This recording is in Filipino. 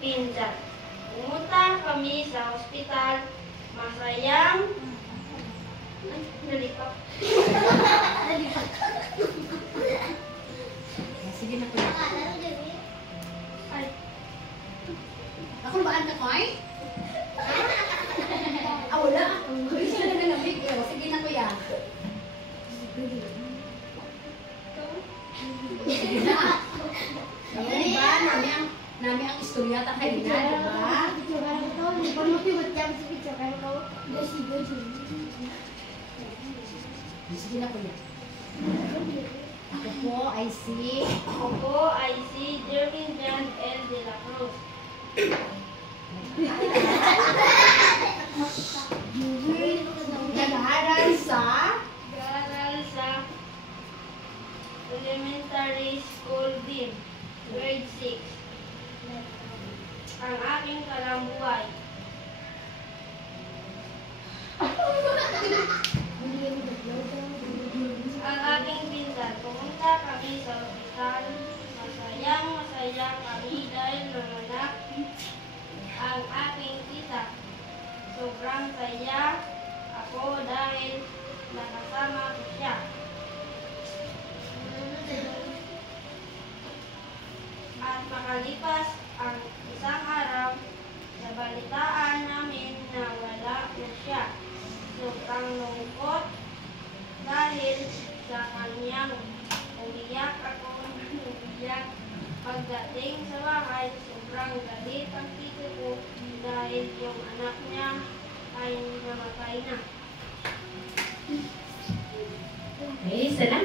pinsan. Pumunta kami sa ospital. Masayang... Ay, nalipak. Sige na kuya. Ay, Ako baan ka, Koy? Wala. Sila na nalamig. Sige na kuya. Sige na. Ayan, diba? Nami ang istorya ta kayo na, diba? Sige na kuya. Ako po ay si... ako po ay si Jervin Jan L. de la Cruz. Nag-aaral sa... Nag-aaral sa Elementary School din, grade 6. Ang aking kalambuhay. Ang aking pinsan, pumunta kami sa ospital. Masayang-masaya kami dahil nanganak ang aking tita. Sobrang saya ako dahil nakasama ko siya. At makalipas ang isang araw, nabalitaan namin na wala na siya. Sobrang lungkot dahil sa kanyang umiyak ako ng umiyak. Pagdating sa bahay, sobrang galit ang tito ko dahil yung anak niya ay namatay na. Okay, salamat.